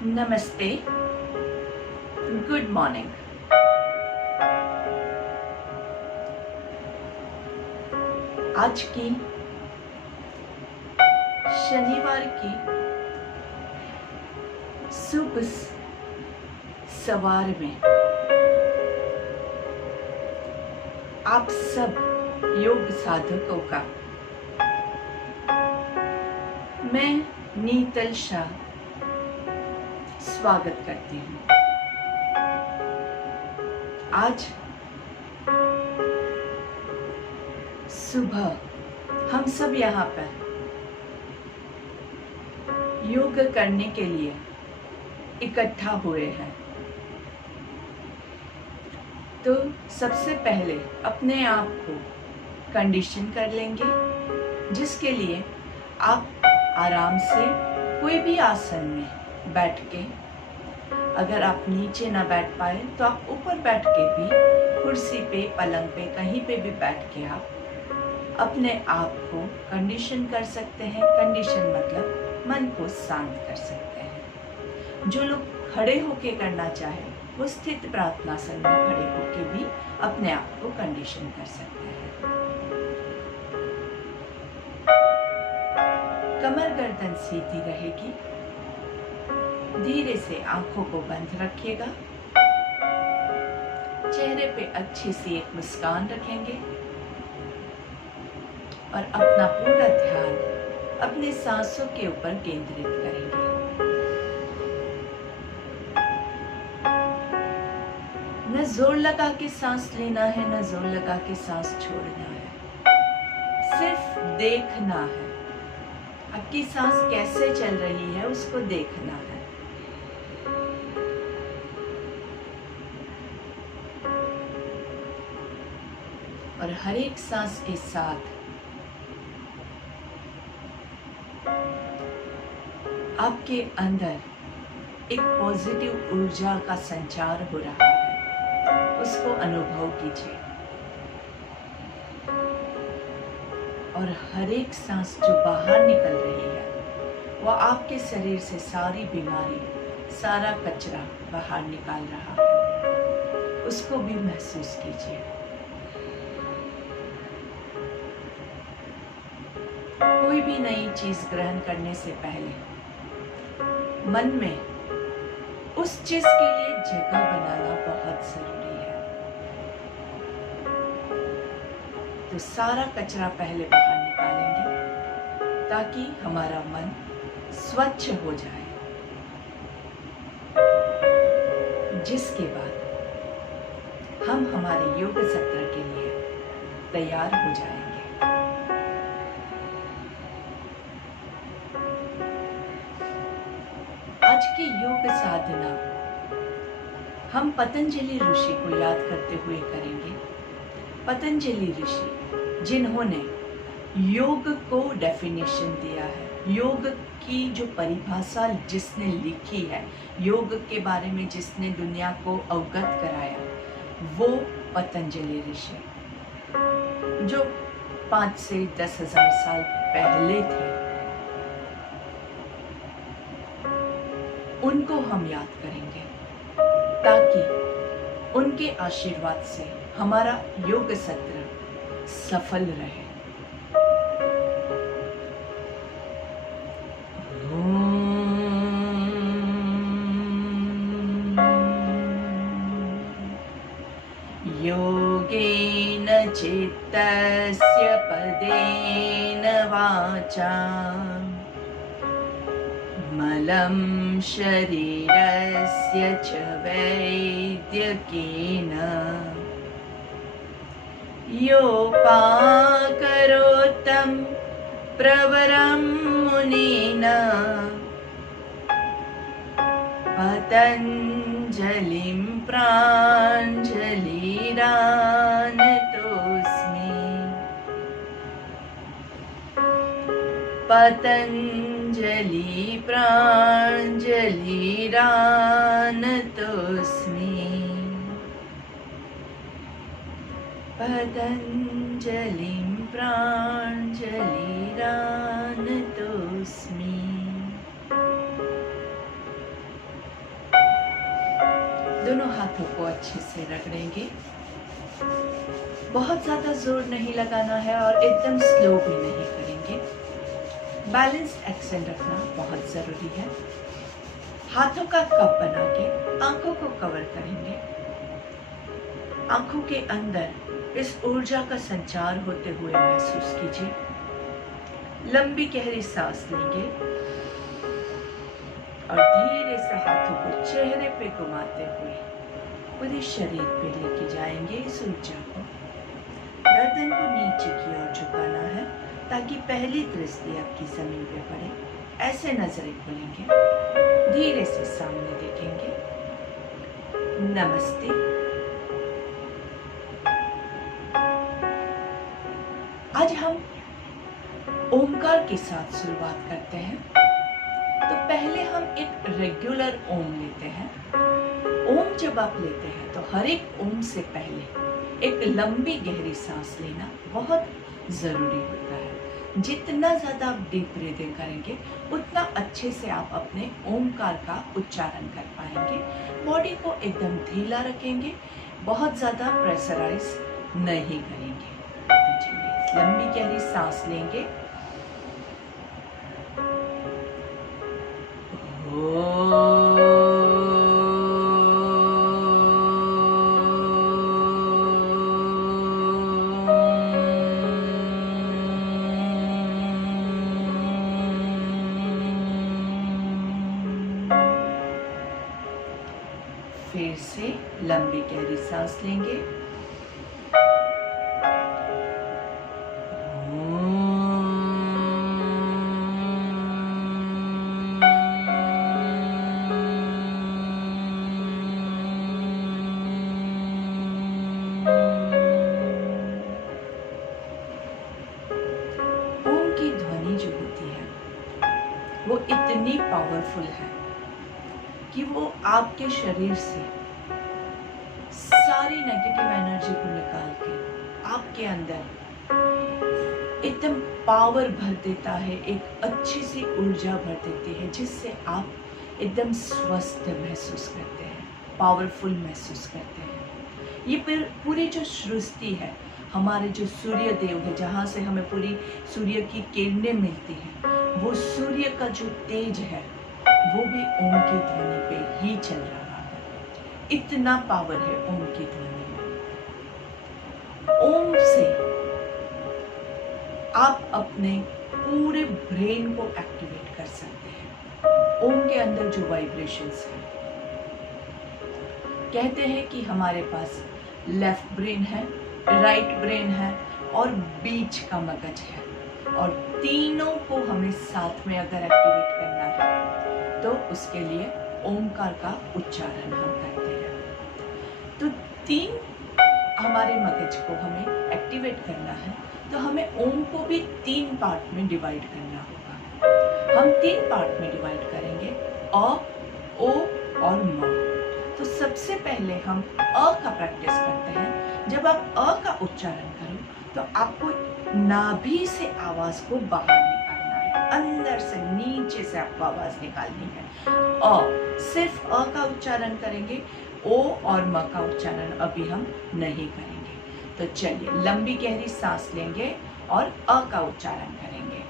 नमस्ते, good morning. आज की शनिवार की शुभ सवार में आप सब योग साधकों का मैं नीतल शाह स्वागत करती हूँ। आज सुबह हम सब यहाँ पर योग करने के लिए इकट्ठा हुए हैं। तो सबसे पहले अपने आप को कंडीशन कर लेंगे, जिसके लिए आप आराम से कोई भी आसन में बैठ के, अगर आप नीचे ना बैठ पाए तो आप ऊपर बैठ के भी, कुर्सी पे, पलंग पे, कहीं पे भी बैठ के आप अपने आप को कंडीशन कर सकते हैं। कंडीशन मतलब मन को शांत कर सकते हैं। जो लोग खड़े होके करना चाहे वो स्थित प्रार्थनासन में खड़े होके भी अपने आप को कंडीशन कर सकते हैं। कमर गर्दन सीधी रहेगी। धीरे से आंखों को बंद रखिएगा। चेहरे पे अच्छी सी एक मुस्कान रखेंगे और अपना पूरा ध्यान अपने सांसों के ऊपर केंद्रित करेंगे। न जोर लगा के सांस लेना है, न जोर लगा के सांस छोड़ना है। सिर्फ देखना है, आपकी सांस कैसे चल रही है उसको देखना है। और हर एक सांस के साथ आपके अंदर एक पॉजिटिव ऊर्जा का संचार हो रहा है, उसको अनुभव कीजिए। और हर एक सांस जो बाहर निकल रही है वो आपके शरीर से सारी बीमारी, सारा कचरा बाहर निकाल रहा है, उसको भी महसूस कीजिए। कोई भी नई चीज ग्रहण करने से पहले मन में उस चीज के लिए जगह बनाना बहुत जरूरी है। तो सारा कचरा पहले बाहर निकालेंगे ताकि हमारा मन स्वच्छ हो जाए, जिसके बाद हम हमारे योग सत्र के लिए तैयार हो जाएंगे। आज की योग साधना हम पतंजलि ऋषि को याद करते हुए करेंगे। पतंजलि ऋषि जिन्होंने योग को डेफिनेशन दिया है, योग की जो परिभाषा जिसने लिखी है, योग के बारे में जिसने दुनिया को अवगत कराया, वो पतंजलि ऋषि, जो 5 से 10,000 साल पहले थे। उनको हम याद करेंगे ताकि उनके आशीर्वाद से हमारा योग सत्र सफल रहे। योगेन चित्तस्य पदेन वाचा मलं शरीरस्य च वैद्यकेन योपाकरोत्तं प्रवरं मुनिना पतञ्जलिं प्राञ्जलिरानतोऽस्मि। पतञ्जलि प्राञ्जलिरानतोऽस्मि। पतञ्जलिं प्राञ्जलिरानतोऽस्मि। दोनों हाथों को अच्छे से रगड़ेंगे। बहुत ज़्यादा जोर नहीं लगाना है और एकदम स्लो भी नहीं करेंगे। बैलेंस्ड एक्शन रखना बहुत ज़रूरी है। हाथों का कप बना के आंखों को कवर करेंगे। आंखों के अंदर इस ऊर्जा का संचार होते हुए महसूस कीजिए। लंबी गहरी सांस लेंगे और धीरे से हाथों को चेहरे पे घुमाते हुए पूरे शरीर पे लेके जाएंगे इस ऊर्जा को। गर्दन को नीचे की ओर झुकाना है ताकि पहली दृष्टि आपकी जमीन पे पड़े। ऐसे नजरें खोलेंगे, धीरे से सामने देखेंगे। नमस्ते। आज हम ओमकार के साथ शुरुआत करते हैं। तो पहले हम एक रेगुलर ओम लेते हैं। ओम जब आप लेते हैं तो हर एक ओम से पहले एक लंबी गहरी सांस लेना बहुत जरूरी होता है। जितना ज़्यादा आप डीप ब्रीदिंग करेंगे उतना अच्छे से आप अपने ओमकार का उच्चारण कर पाएंगे। बॉडी को एकदम ढीला रखेंगे, बहुत ज़्यादा प्रेशराइज नहीं करेंगे। तो चलिए लंबी गहरी सांस लेंगे। फिर से लंबी गहरी सांस लेंगे। ओम की ध्वनि जो होती है वो इतनी पावरफुल है कि वो आपके शरीर से सारी नेगेटिव एनर्जी को निकाल के आपके अंदर एकदम पावर भर देता है, एक अच्छी सी ऊर्जा भर देती है जिससे आप एकदम स्वस्थ महसूस करते हैं, पावरफुल महसूस करते हैं। ये पूरी जो सृष्टि है, हमारे जो सूर्य देव है, जहाँ से हमें पूरी सूर्य की किरणें मिलती हैं, वो सूर्य का जो तेज है वो भी ओम की ध्वनि पे ही चल रहा है। इतना पावर है ओम की ध्वनि में। ओम से आप अपने पूरे ब्रेन को एक्टिवेट कर सकते हैं। ओम के अंदर जो वाइब्रेशंस है, कहते हैं कि हमारे पास लेफ्ट ब्रेन है, राइट ब्रेन है और बीच का मगज है, और तीनों को हमें साथ में अगर एक्टिवेट करना है तो उसके लिए ओमकार का उच्चारण हम करते हैं। तो तीन हमारे मगज को हमें एक्टिवेट करना है तो हमें ओम को भी 3 पार्ट में डिवाइड करना होगा। हम 3 पार्ट में डिवाइड करेंगे, अ, ओ और म। तो सबसे पहले हम अ का प्रैक्टिस करते हैं। जब आप अ का उच्चारण करो तो आपको नाभि से आवाज को बाहर निकालना है, अंदर से नीचे से आपको आवाज निकालनी है। अ, सिर्फ अ का उच्चारण करेंगे, ओ और म का उच्चारण अभी हम नहीं करेंगे। तो चलिए लंबी गहरी सांस लेंगे और अ का उच्चारण करेंगे।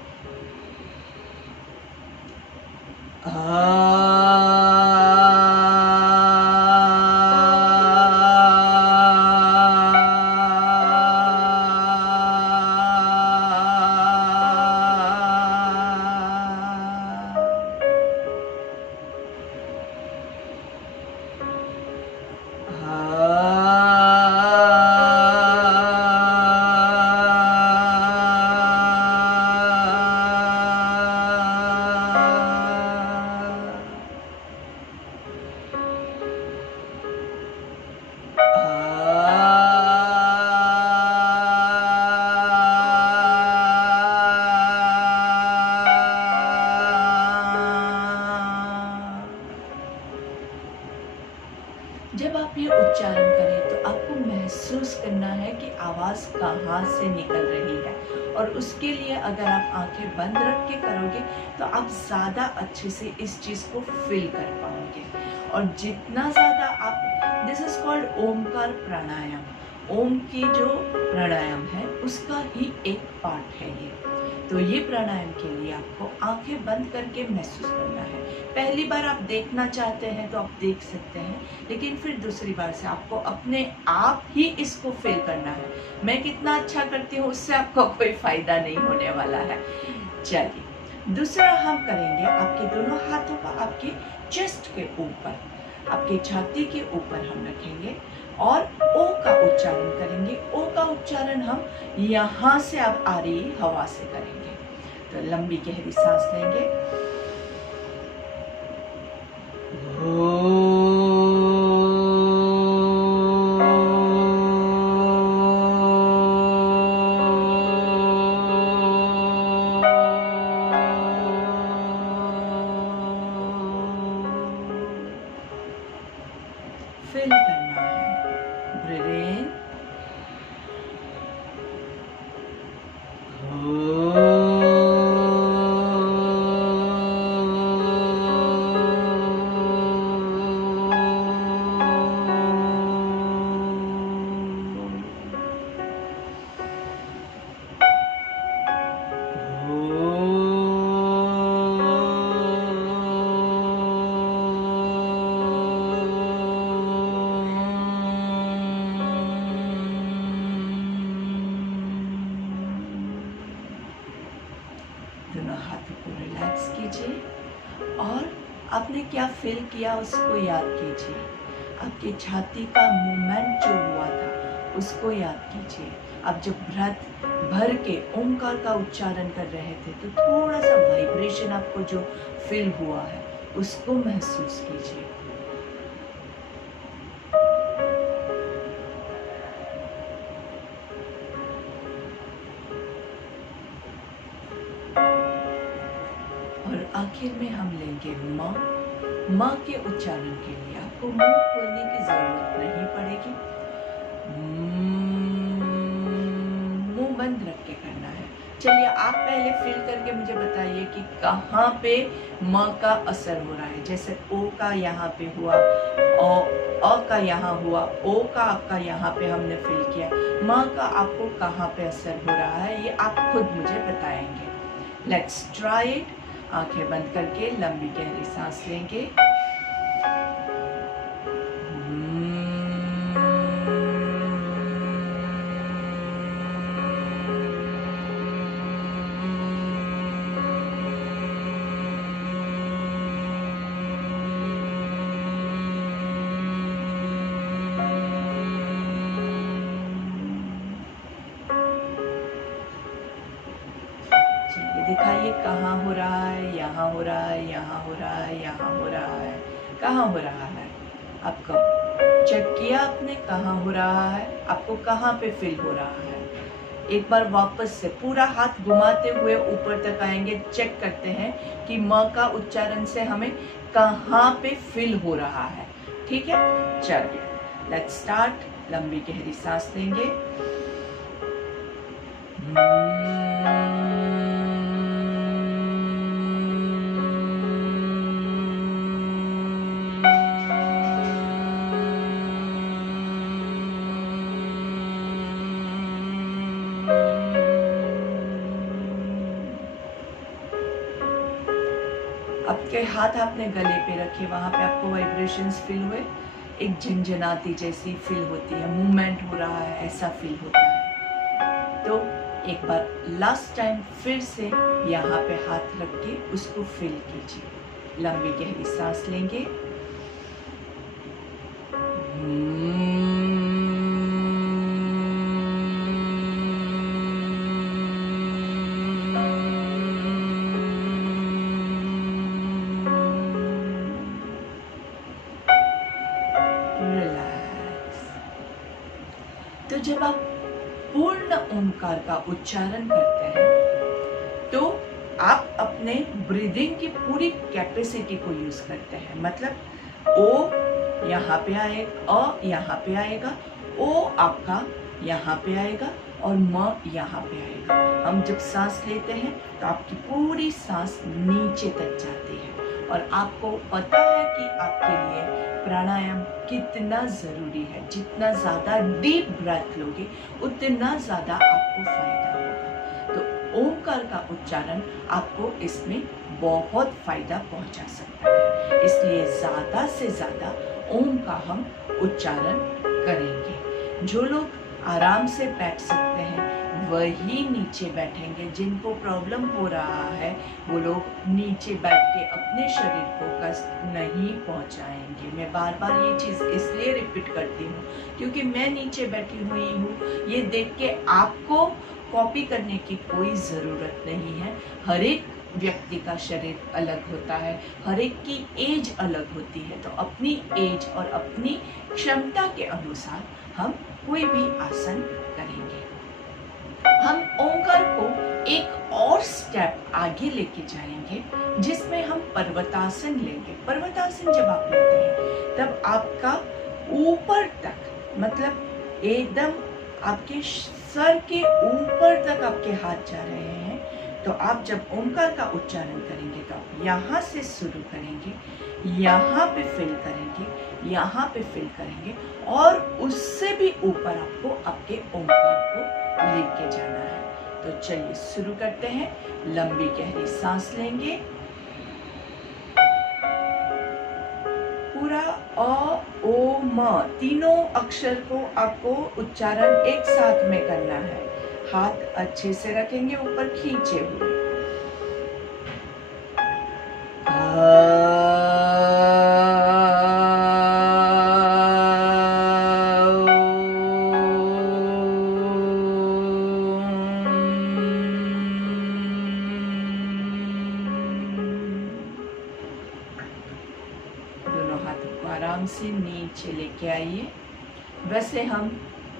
जब आप ये उच्चारण करें तो आपको महसूस करना है कि आवाज़ कहाँ से निकल रही है, और उसके लिए अगर आप आंखें बंद रख के करोगे तो आप ज़्यादा अच्छे से इस चीज़ को फील कर पाओगे। और जितना ज़्यादा आप, दिस इज कॉल्ड ओमकार प्राणायाम। ओम की जो प्राणायाम है उसका ही एक पार्ट है ये। तो ये प्राणायाम के लिए आपको आंखें बंद करके महसूस करना है। पहली बार आप देखना चाहते हैं तो आप देख सकते हैं, लेकिन फिर दूसरी बार से आपको अपने आप ही इसको फील करना है। मैं कितना अच्छा करती हूँ उससे आपको कोई फायदा नहीं होने वाला है। चलिए, दूसरा हम करेंगे, आपके दोनों हाथों का आपके चेस्ट के ऊपर, आपके छाती के ऊपर हम रखेंगे और ओ का उच्चारण करेंगे। ओ का उच्चारण हम यहाँ से अब आ रही हवा से करेंगे। तो लंबी गहरी सांस लेंगे। फिल करना है। ब्रीथ इन, दोनों हाथों को रिलैक्स कीजिए और आपने क्या फील किया उसको याद कीजिए। आपकी छाती का मूवमेंट जो हुआ था उसको याद कीजिए। आप जब ब्रेथ भर के ओंकार का उच्चारण कर रहे थे तो थोड़ा सा वाइब्रेशन आपको जो फील हुआ है उसको महसूस कीजिए। आखिर में हम लेंगे माँ। माँ के उच्चारण के लिए आपको मुंह खोलने की जरूरत नहीं पड़ेगी, मुंह बंद रख के करना है। चलिए, आप पहले फील करके मुझे बताइए कि कहाँ पे माँ का असर हो रहा है। जैसे ओ का यहाँ पे हुआ, अ का यहाँ हुआ, ओ का आपका यहाँ पे हमने फील किया, माँ का आपको कहाँ पे असर हो रहा है ये आप खुद मुझे बताएंगे। Let's try it. आंखें बंद करके लंबी गहरी सांस लेंगे। दिखाइए कहाँ हो रहा है, यहाँ हो रहा है, यहाँ हो रहा है, यहाँ हो रहा है, कहाँ हो रहा है। आपको चेक किया आपने कहाँ हो रहा है, आपको कहाँ पे फील हो रहा है। एक बार वापस से पूरा हाथ घुमाते हुए ऊपर तक आएंगे, चेक करते हैं कि म का उच्चारण से हमें कहाँ पे फील हो रहा है। ठीक है, चलिए लेट्स स्टार्ट। लंबी गहरी सांस लेंगे। आपके हाथ आपने गले पे रखे, वहां पे आपको वाइब्रेशंस फील हुए, एक झंझनाती जैसी फील होती है, मूवमेंट हो रहा है ऐसा फील होता है। तो एक बार लास्ट टाइम फिर से यहाँ पे हाथ रख के उसको फील कीजिए। लंबी गहरी सांस लेंगे। तो जब आप पूर्ण ओंकार का उच्चारण करते हैं तो आप अपने ब्रीदिंग की पूरी कैपेसिटी को यूज करते हैं। मतलब ओ यहाँ पे आएगा, अ यहाँ पे आएगा, ओ आपका यहाँ पे आएगा और म यहाँ पे आएगा। हम जब सांस लेते हैं तो आपकी पूरी सांस नीचे तक जाती है और आपको पता है कि आपके लिए प्राणायाम कितना ज़रूरी है। जितना ज़्यादा डीप ब्रेथ लोगे उतना ज़्यादा आपको फायदा होगा। तो ओमकार का उच्चारण आपको इसमें बहुत फायदा पहुंचा सकता है, इसलिए ज़्यादा से ज़्यादा ओम का हम उच्चारण करेंगे। जो लोग आराम से बैठ सकते हैं वही नीचे बैठेंगे। जिनको प्रॉब्लम हो रहा है वो लोग नीचे बैठ के अपने शरीर को कष्ट नहीं पहुंचाएंगे। मैं बार बार ये चीज़ इसलिए रिपीट करती हूँ क्योंकि मैं नीचे बैठी हुई हूँ। ये देख के आपको कॉपी करने की कोई ज़रूरत नहीं है। हर एक व्यक्ति का शरीर अलग होता है, हर एक की एज अलग होती है। तो अपनी एज और अपनी क्षमता के अनुसार हम कोई भी आसन करेंगे। हम ओंकार को एक और स्टेप आगे लेके जाएंगे जिसमें हम पर्वतासन लेंगे। पर्वतासन जब आप लेते हैं तब आपका ऊपर तक, मतलब एकदम आपके सर के ऊपर तक आपके हाथ जा रहे हैं। तो आप जब ओंकार का उच्चारण करेंगे तो आप यहाँ से शुरू करेंगे, यहाँ पे फिल करेंगे, यहाँ पे फिल करेंगे और उससे भी ऊपर आपको आपके ओंकार को लेके जाना है। तो चलिए शुरू करते हैं। लंबी गहरी सांस लेंगे। पूरा अ, ओ, म तीनों अक्षर को आपको उच्चारण एक साथ में करना है। हाथ अच्छे से रखेंगे ऊपर खींचे हुए। दोनों हाथों को आराम से नीचे लेके आइए। वैसे हम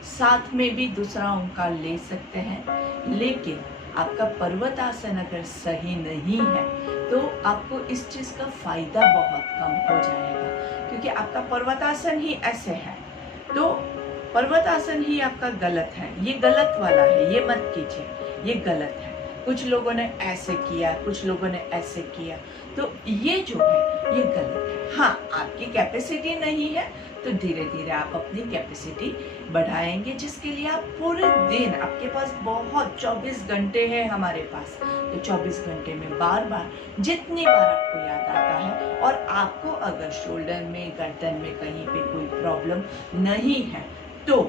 साथ में भी दूसरा ओंकार ले सकते हैं, लेकिन आपका पर्वतासन अगर सही नहीं है तो आपको इस चीज़ का फायदा बहुत कम हो जाएगा, क्योंकि आपका पर्वतासन ही ऐसे है। तो पर्वतासन ही आपका गलत है, ये गलत वाला है, ये मत कीजिए, ये गलत है। कुछ लोगों ने ऐसे किया, कुछ लोगों ने ऐसे किया, तो ये जो है ये गलत है। हाँ, आपकी कैपेसिटी नहीं है तो धीरे धीरे आप अपनी कैपेसिटी बढ़ाएंगे, जिसके लिए आप पूरे दिन, आपके पास बहुत 24 घंटे हैं हमारे पास, तो 24 घंटे में बार बार जितनी बार आपको याद आता है, और आपको अगर शोल्डर में, गर्दन में कहीं पे कोई प्रॉब्लम नहीं है तो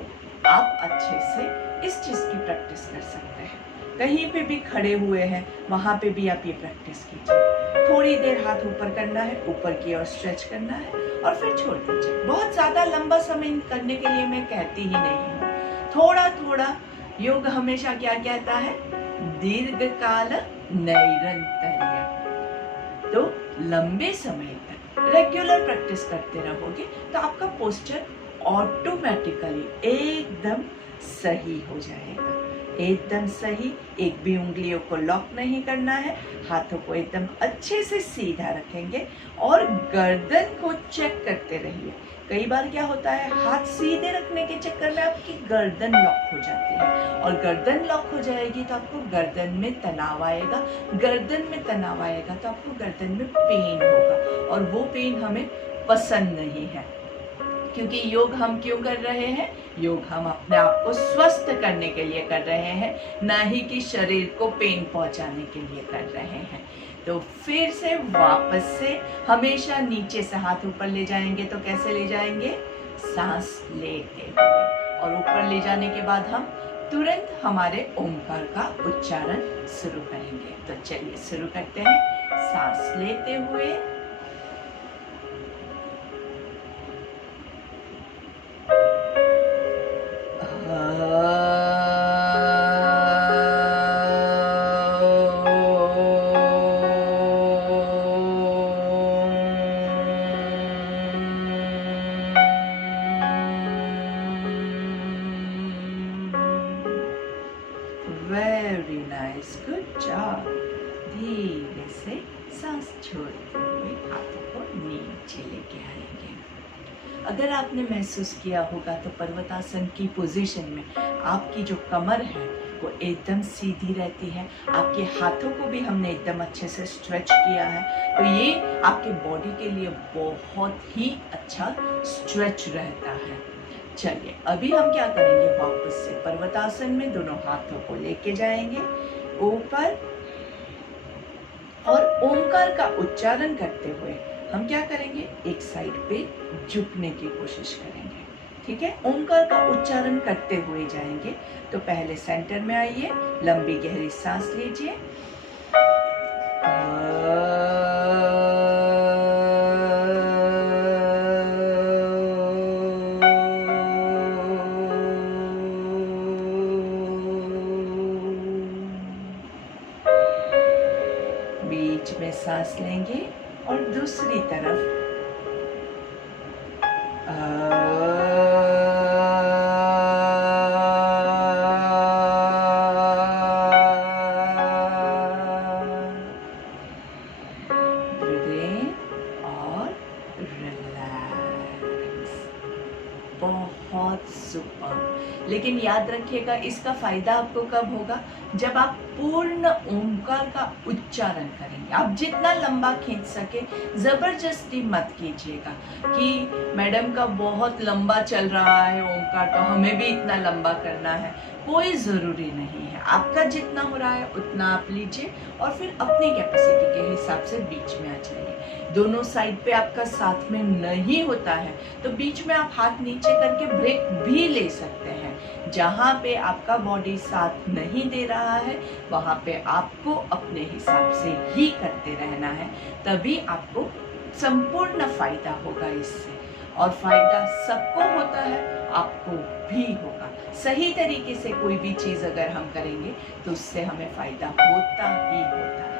आप अच्छे से इस चीज़ की प्रैक्टिस कर सकते हैं। कहीं पे भी खड़े हुए हैं वहाँ पे भी आप ये प्रैक्टिस कीजिए। थोड़ी देर हाथ ऊपर करना है, ऊपर की ओर स्ट्रेच करना है और फिर छोड़ दीजिए। बहुत ज़्यादा लंबा समय करने के लिए मैं कहती ही नहीं हूँ। थोड़ा थोड़ा योग हमेशा क्या कहता है? दीर्घकाल नैरंतर्य। तो लंबे समय तक रेगुलर प्रैक्टिस करते रहोगे तो आपका पोस्चर ऑटोमेटिकली एकदम सही हो जाएगा, एकदम सही। एक भी उंगलियों को लॉक नहीं करना है, हाथों को एकदम अच्छे से सीधा रखेंगे और गर्दन को चेक करते रहिए। कई बार क्या होता है, हाथ सीधे रखने के चक्कर में आपकी गर्दन लॉक हो जाती है, और गर्दन लॉक हो जाएगी तो आपको गर्दन में तनाव आएगा। गर्दन में तनाव आएगा तो आपको गर्दन में पेन होगा, और वो पेन हमें पसंद नहीं है। क्योंकि योग हम क्यों कर रहे हैं? योग हम अपने आप को स्वस्थ करने के लिए कर रहे हैं, ना ही कि शरीर को पेन पहुंचाने के लिए कर रहे हैं। तो फिर से वापस से हमेशा नीचे से हाथ ऊपर ले जाएंगे। तो कैसे ले जाएंगे? सांस लेते हुए, और ऊपर ले जाने के बाद हम तुरंत हमारे ओंकार का उच्चारण शुरू करेंगे। तो चलिए शुरू करते हैं। सांस लेते हुए, वेरी नाइस, गुड जॉब। धीरे से सांस छोड़ते हुए हाथों को नीचे लेके आएंगे। अगर आपने महसूस किया होगा तो पर्वतासन की पोजीशन में आपकी जो कमर है वो एकदम सीधी रहती है। आपके हाथों को भी हमने एकदम अच्छे से स्ट्रेच किया है, तो ये आपके बॉडी के लिए बहुत ही अच्छा स्ट्रेच रहता है। चलिए अभी हम क्या करेंगे, वापस से पर्वतासन में दोनों हाथों को लेके जाएंगे ऊपर और ओंकार का उच्चारण करते हुए हम क्या करेंगे, एक साइड पे झुकने की कोशिश करेंगे। ठीक है, ओंकार का उच्चारण करते हुए जाएंगे। तो पहले सेंटर में आइए, लंबी गहरी सांस लीजिए, बीच में सांस लेंगे और दूसरी तरफ बहुत सुपर। लेकिन याद रखिएगा, इसका फायदा आपको कब होगा, जब आप पूर्ण ओंकार का उच्चारण करेंगे। आप जितना लंबा खींच सके, जबरदस्ती मत कीजिएगा कि मैडम का बहुत लंबा चल रहा है ओंकार, तो हमें भी इतना लंबा करना है। कोई जरूरी नहीं है, आपका जितना हो रहा है उतना आप लीजिए और फिर अपनी कैपेसिटी के हिसाब से बीच में आ जाइए। दोनों साइड पे आपका साथ में नहीं होता है तो बीच में आप हाथ नीचे करके ब्रेक भी ले सकते हैं। जहाँ पे आपका बॉडी साथ नहीं दे रहा है वहाँ पे आपको अपने हिसाब से ही करते रहना है, तभी आपको संपूर्ण फायदा होगा इससे। और फायदा सबको होता है, आपको भी होगा। सही तरीके से कोई भी चीज अगर हम करेंगे तो उससे हमें फायदा होता ही होता है।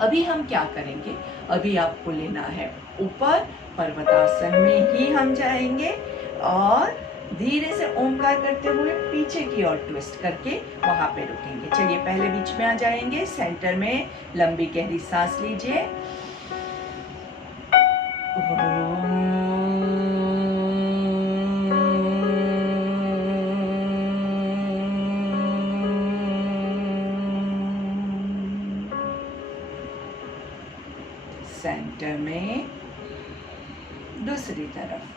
अभी हम क्या करेंगे, अभी आपको लेना है ऊपर, पर्वतासन में ही हम जाएंगे और धीरे से ओंकार करते हुए पीछे की ओर ट्विस्ट करके वहां पे रुकेंगे। चलिए पहले बीच में आ जाएंगे, सेंटर में लंबी गहरी सांस लीजिए, सेंटर में दूसरी तरफ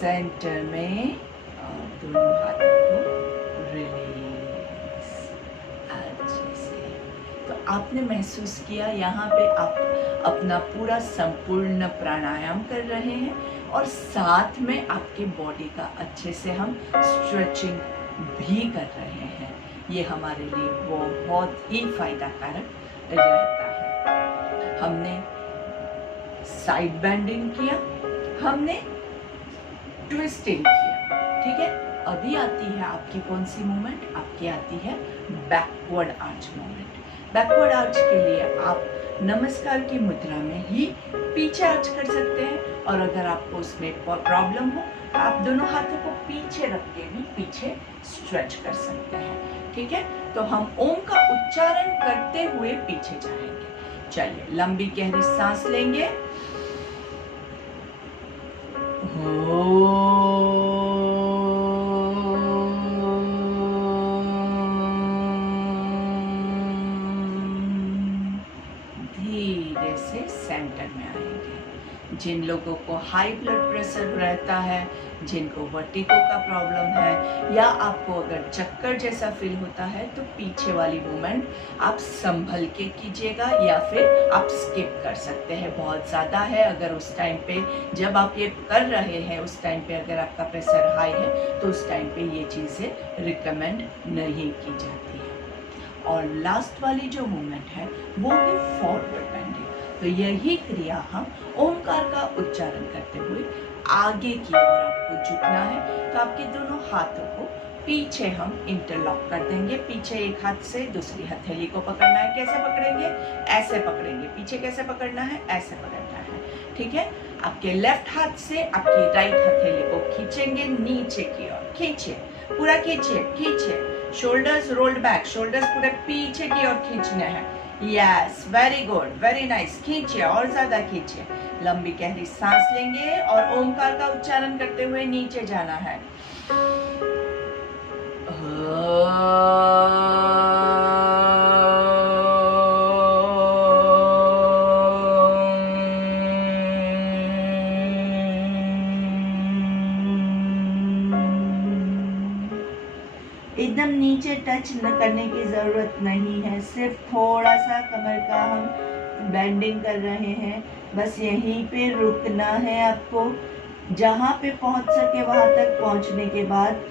सेंटर में और दोनों हाथों को रिलीज अच्छे से। तो आपने महसूस किया यहाँ पे आप अपना पूरा संपूर्ण प्राणायाम कर रहे हैं और साथ में आपके बॉडी का अच्छे से हम स्ट्रेचिंग भी कर रहे हैं। ये हमारे लिए बहुत ही फायदा कारक रहता है। हमने साइड बेंडिंग किया, हमने ट्विस्टिंग किया, ठीक है। अभी आती है आपकी कौन सी मूवमेंट, आपकी आती है backward arch movement. Backward arch के लिए आप नमस्कार की मुद्रा में ही पीछे आर्च कर सकते हैं और अगर आपको उसमें प्रॉब्लम हो तो आप दोनों हाथों को पीछे रख के भी पीछे स्ट्रेच कर सकते हैं, ठीक है। तो हम ओम का उच्चारण करते हुए पीछे जाएंगे। चलिए लंबी गहरी सांस लेंगे, धीरे से सेंटर में आएंगे। जिन लोगों को हाई ब्लड प्रेशर रहता है, जिनको वर्टिगो का प्रॉब्लम है या आपको अगर चक्कर जैसा फील होता है तो पीछे वाली मूवमेंट आप संभल के कीजिएगा या फिर आप स्किप कर सकते हैं। बहुत ज़्यादा है अगर उस टाइम पे जब आप ये कर रहे हैं उस टाइम पे अगर आपका प्रेशर हाई है तो उस टाइम पे ये चीज़ें रिकमेंड नहीं की जाती है। और लास्ट वाली जो मूवमेंट है वो है फॉरवर्ड बेंडिंग। तो यही क्रिया हम ओमकार का उच्चारण करते हुए आगे की ओर आपको झुकना है। तो आपके दोनों हाथों को पीछे हम इंटरलॉक कर देंगे। पीछे एक हाथ से दूसरी हथेली को पकड़ना है। कैसे पकड़ेंगे, ऐसे पकड़ेंगे। पीछे कैसे पकड़ना है, ऐसे पकड़ना है, ठीक है। आपके लेफ्ट हाथ से आपकी राइट हथेली को खींचेंगे नीचे की ओर, खींचे, पूरा खींचे, खींचे, शोल्डर्स रोल्ड बैक, शोल्डर्स पूरे पीछे की ओर खींचने हैं। Yes, very good, very nice. खींचिए और ज्यादा खींचिए। लंबी गहरी सांस लेंगे और ओमकार का उच्चारण करते हुए नीचे जाना है। एकदम नीचे टच न करने की ज़रूरत नहीं है, सिर्फ थोड़ा सा कमर का हम बेंडिंग कर रहे हैं। बस यहीं पे रुकना है आपको। जहाँ पे पहुँच सके वहाँ तक पहुँचने के बाद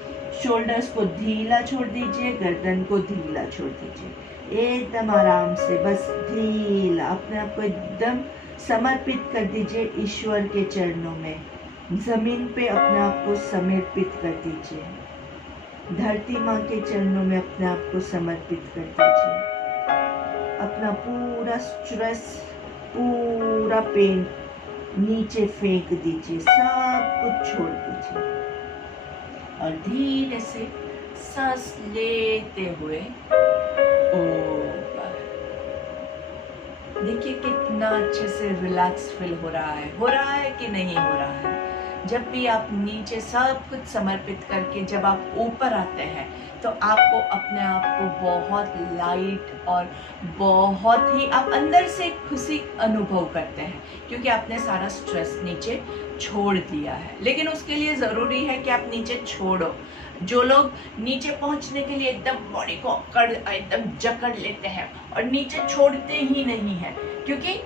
शोल्डर्स को ढीला छोड़ दीजिए, गर्दन को ढीला छोड़ दीजिए। एकदम आराम से, बस ढीला अपने आप को एकदम समर्पित कर दीजिए ईश्वर के चरणों में। जमीन पे अपने आप को समर्पित कर दीजिए, धरती माँ के चरणों में अपने आप को समर्पित कर दीजिए। अपना पूरा स्ट्रेस, पूरा पेन नीचे फेंक दीजिए, सब कुछ छोड़ दीजिए और धीरे से सांस लेते हुए ऊपर। देखिए कितना अच्छे से रिलैक्स फील हो रहा है कि नहीं हो रहा है। जब भी आप नीचे सब कुछ समर्पित करके जब आप ऊपर आते हैं तो आपको अपने आप को बहुत लाइट और बहुत ही आप अंदर से खुशी अनुभव करते हैं, क्योंकि आपने सारा स्ट्रेस नीचे छोड़ दिया है। लेकिन उसके लिए ज़रूरी है कि आप नीचे छोड़ो। जो लोग नीचे पहुंचने के लिए एकदम बॉडी को एकदम जकड़ लेते हैं और नीचे छोड़ते ही नहीं है, क्योंकि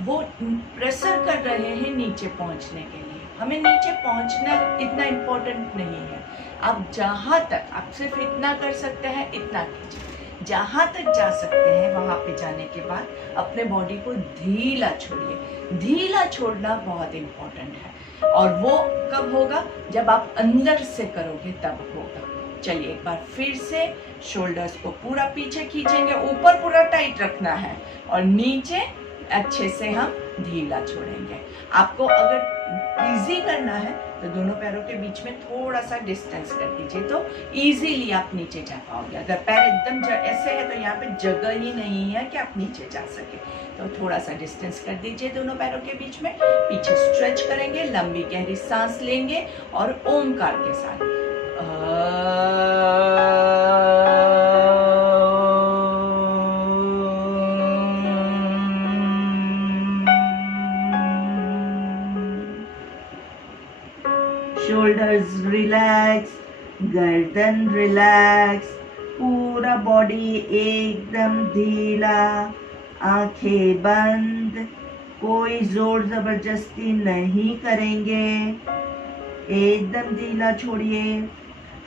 वो प्रेशर कर रहे हैं नीचे पहुंचने के लिए। हमें नीचे पहुंचना इतना इम्पोर्टेंट नहीं है। आप जहाँ तक आप सिर्फ इतना कर सकते हैं, इतना कीजिए। जहाँ तक जा सकते हैं वहाँ पे जाने के बाद अपने बॉडी को ढीला छोड़िए। ढीला छोड़ना बहुत इम्पोर्टेंट है और वो कब होगा? जब आप अंदर से करोगे तब होगा। चलिए एक बार फिर से शोल्डर्स को पूरा पीछे खींचेंगे, ऊपर पूरा टाइट रखना है और नीचे अच्छे से हम ढीला छोड़ेंगे। आपको अगर इजी करना है तो दोनों पैरों के बीच में थोड़ा सा डिस्टेंस कर दीजिए, तो इजीली आप नीचे जा पाओगे। अगर पैर एकदम ऐसे है तो यहाँ पे जगह ही नहीं है कि आप नीचे जा सके, तो थोड़ा सा डिस्टेंस कर दीजिए दोनों पैरों के बीच में। पीछे स्ट्रेच करेंगे, लंबी गहरी सांस लेंगे और ओमकार के साथ शोल्डर्स रिलैक्स, गर्दन रिलैक्स, पूरा बॉडी एकदम ढीला, आंखें बंद, कोई जोर जबरदस्ती नहीं करेंगे। एकदम ढीला छोड़िए,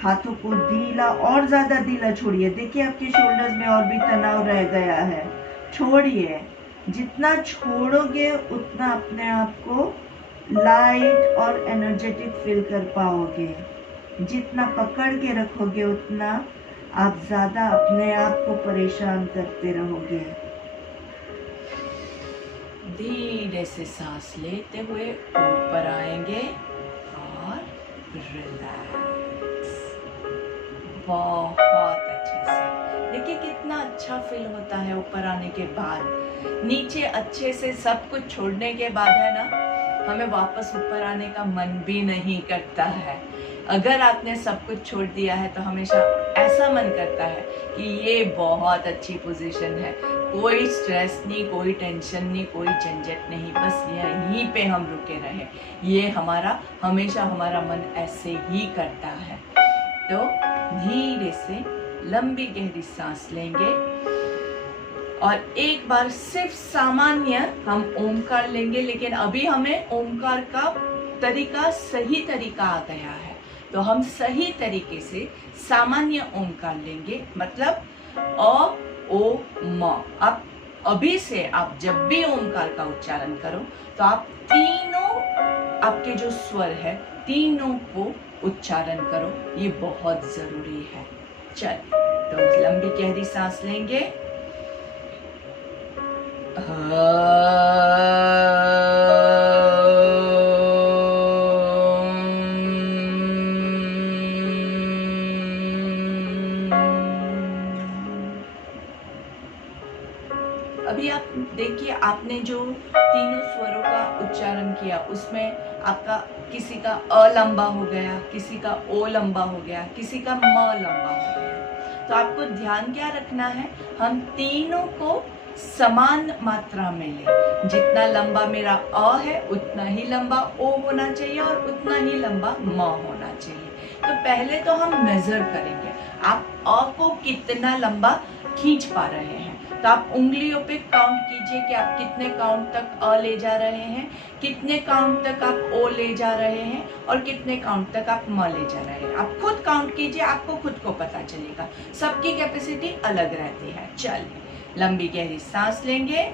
हाथों को ढीला और ज्यादा ढीला छोड़िए। देखिए आपके शोल्डर्स में और भी तनाव रह गया है, छोड़िए। जितना छोड़ोगे उतना अपने आप को लाइट और एनर्जेटिक फील कर पाओगे। जितना पकड़ के रखोगे उतना आप ज्यादा अपने आप को परेशान करते रहोगे। धीरे से सांस लेते हुए ऊपर आएंगे और रिलैक्स, बहुत अच्छे से। देखिए कितना अच्छा फील होता है ऊपर आने के बाद। नीचे अच्छे से सब कुछ छोड़ने के बाद है ना, हमें वापस ऊपर आने का मन भी नहीं करता है। अगर आपने सब कुछ छोड़ दिया है तो हमेशा ऐसा मन करता है कि ये बहुत अच्छी पोजीशन है, कोई स्ट्रेस नहीं, कोई टेंशन नहीं, कोई झंझट नहीं, बस यहीं पे हम रुके रहे। ये हमेशा हमारा मन ऐसे ही करता है। तो धीरे से लंबी गहरी सांस लेंगे और एक बार सिर्फ सामान्य हम ओमकार लेंगे, लेकिन अभी हमें ओमकार का सही तरीका आ गया है, तो हम सही तरीके से सामान्य ओमकार लेंगे। मतलब अ ओ म। आप अभी से आप जब भी ओमकार का उच्चारण करो तो आप तीनों आपके जो स्वर है तीनों को उच्चारण करो, ये बहुत जरूरी है। चलिए तो लंबी गहरी सांस लेंगे, अभी आप देखिए, आपने जो तीनों स्वरों का उच्चारण किया उसमें आपका किसी का अ लंबा हो गया, किसी का ओ लंबा हो गया, किसी का म लंबा हो गया। तो आपको ध्यान क्या रखना है, हम तीनों को समान मात्रा में लें। जितना लंबा मेरा अ है उतना ही लंबा ओ होना चाहिए और उतना ही लंबा म होना चाहिए। तो पहले तो हम मेजर करेंगे आप अ को कितना लंबा खींच पा रहे हैं। तो आप उंगलियों पे काउंट कीजिए कि आप कितने काउंट तक अ ले जा रहे हैं, कितने काउंट तक आप ओ ले जा रहे हैं और कितने काउंट तक आप म ले जा रहे हैं। आप खुद काउंट कीजिए, आपको खुद को पता चलेगा। सबकी कैपेसिटी अलग रहती है। चलिए, लंबी गहरी सांस लेंगे।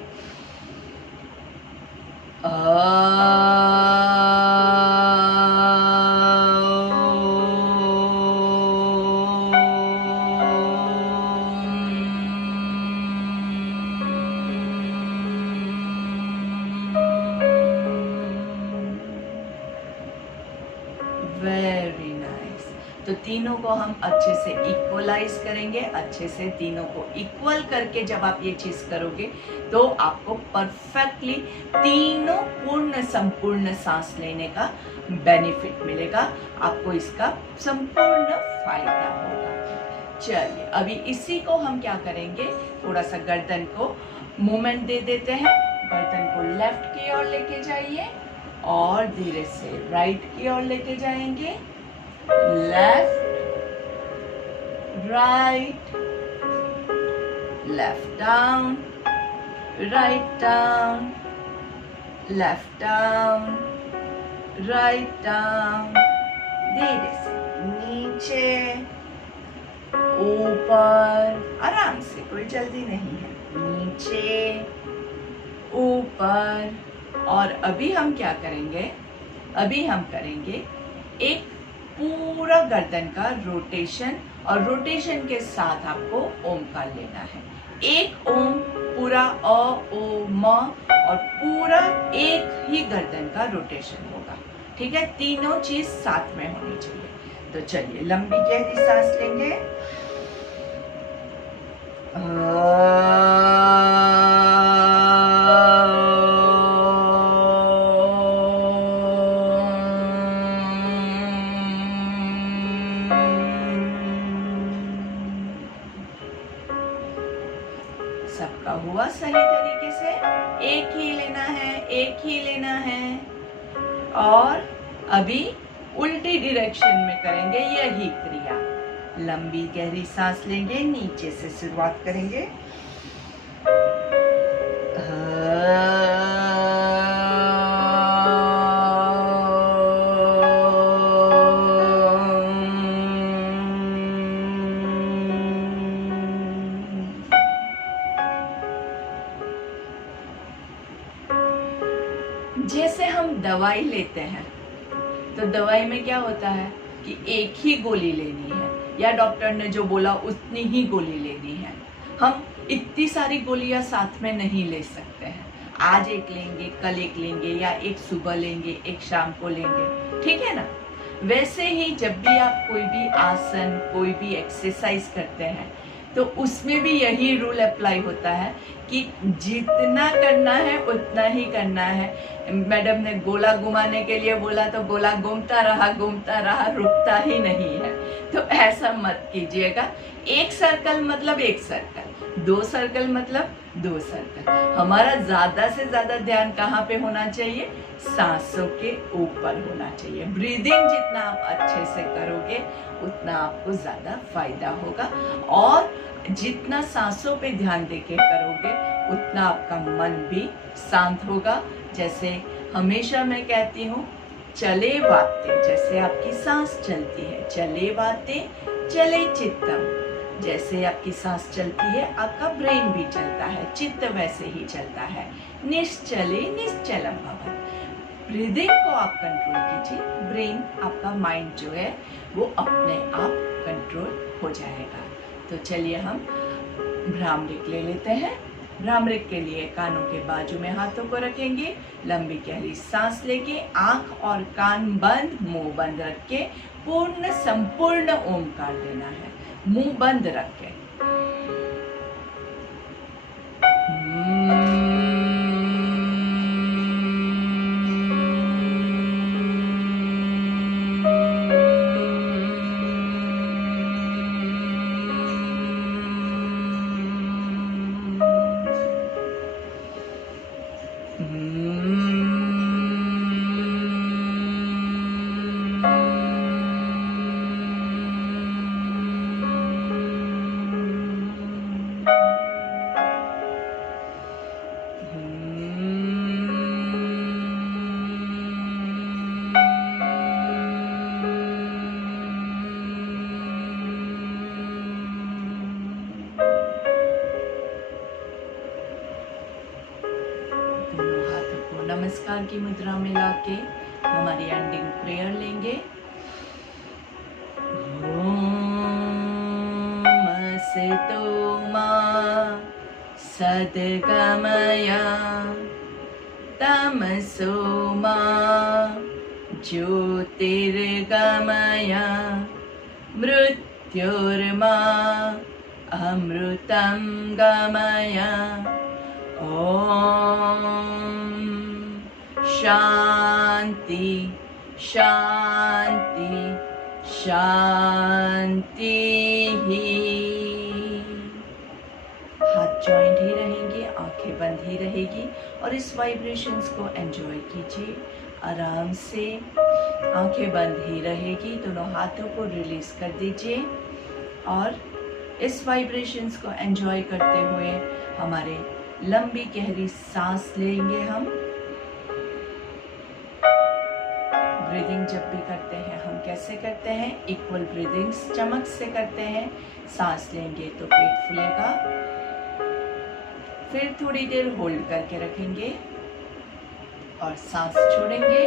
Very nice. तो तीनों को हम अच्छे से इक्वलाइज करेंगे। अच्छे से तीनों को इक्वल करके जब आप ये चीज करोगे तो आपको परफेक्टली तीनों पूर्ण संपूर्ण सांस लेने का बेनिफिट मिलेगा, आपको इसका संपूर्ण फायदा होगा। चलिए, अभी इसी को हम क्या करेंगे, थोड़ा सा गर्दन को मूवमेंट दे देते हैं। गर्दन को लेफ्ट की ओर लेके जाइए और धीरे से राइट की ओर लेके जाएंगे। Left, right, left down, write down, left down, write down. धीरे से नीचे, ऊपर, आराम से, कोई जल्दी नहीं है। नीचे, ऊपर। और अभी हम क्या करेंगे, अभी हम करेंगे एक पूरा गर्दन का रोटेशन, और रोटेशन के साथ आपको ओमकार लेना है। एक ओम पूरा अ ओ म, और पूरा एक ही गर्दन का रोटेशन होगा। ठीक है, तीनों चीज साथ में होनी चाहिए। तो चलिए, लंबी गहरी सांस लेंगे। सबका हुआ सही तरीके से। एक ही लेना है, एक ही लेना है। और अभी उल्टी डायरेक्शन में करेंगे यही क्रिया। लंबी गहरी सांस लेंगे, नीचे से शुरुआत करेंगे। जैसे हम दवाई लेते हैं तो दवाई में क्या होता है कि एक ही गोली लेनी है, या डॉक्टर ने जो बोला उतनी ही गोली लेनी है। हम इतनी सारी गोलियां साथ में नहीं ले सकते हैं। आज एक लेंगे, कल एक लेंगे, या एक सुबह लेंगे, एक शाम को लेंगे। ठीक है ना। वैसे ही जब भी आप कोई भी आसन, कोई भी एक्सरसाइज करते हैं तो उसमें भी यही रूल अप्लाई होता है कि जितना करना है उतना ही करना है। मैडम ने गोला घुमाने के लिए बोला तो गोला घूमता रहा, रुकता ही नहीं है। तो ऐसा मत कीजिएगा। एक सर्कल मतलब एक सर्कल, दो सर्कल मतलब दो सर्कल। हमारा ज्यादा से ज्यादा ध्यान कहाँ पे होना चाहिए, सांसों के ऊपर होना चाहिए। ब्रीदिंग जितना आप अच्छे से करोगे उतना आपको ज्यादा फायदा होगा, और जितना सांसों पे ध्यान देके करोगे उतना आपका मन भी शांत होगा। जैसे हमेशा मैं कहती हूँ, चले वाते, जैसे आपकी सांस चलती है, चले वाते चले चित्तम। जैसे आपकी सांस चलती है आपका ब्रेन भी चलता है, चित्त वैसे ही चलता है। निश्चले निश्चलम भवत्। ब्रीदिंग को आप कंट्रोल कीजिए, ब्रेन आपका माइंड जो है वो अपने आप कंट्रोल हो जाएगा। तो चलिए हम भ्रामरिक ले लेते हैं। भ्रामरिक के लिए कानों के बाजू में हाथों को रखेंगे, लंबी गहरी सांस लेके आंख और कान बंद, मुंह बंद रख के पूर्ण संपूर्ण ओमकार लेना है। मुंह बंद रख के नमस्कार की मुद्रा में लाके हमारी एंडिंग प्रेयर लेंगे। ओम असतो मा सद्गमय तमसो मा ज्योतिर्गमय मृत्युर्मा अमृतं गमय। ओम शांति शांति शांति। हाथ जॉइंट ही रहेंगे, आंखें बंद ही रहेगी और इस वाइब्रेशंस को एंजॉय कीजिए आराम से। आंखें बंद ही रहेगी, दोनों हाथों को रिलीज कर दीजिए और इस वाइब्रेशंस को एंजॉय करते हुए हमारे लंबी गहरी सांस लेंगे। हम ब्रीदिंग जब भी करते हैं हम कैसे करते हैं, इक्वल ब्रीदिंग स्टमक से करते हैं। सांस लेंगे तो पेट फूलेगा, फिर थोड़ी देर होल्ड करके रखेंगे और सांस छोड़ेंगे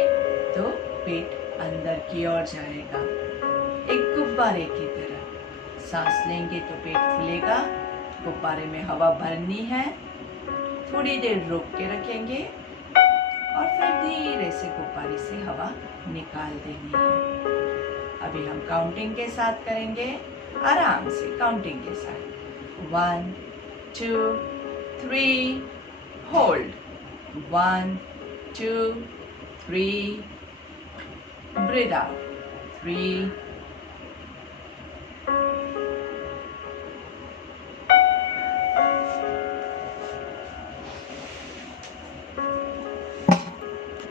तो पेट अंदर की ओर जाएगा, एक गुब्बारे की तरह। सांस लेंगे तो पेट फूलेगा, गुब्बारे में हवा भरनी है, थोड़ी देर रोक के रखेंगे और फिर धीरे से गुब्बारे से हवा निकाल देनी है। अभी हम काउंटिंग के साथ करेंगे, आराम से काउंटिंग के साथ। 1 2 3 होल्ड, 1 2 3 ब्रीथ आउट, 3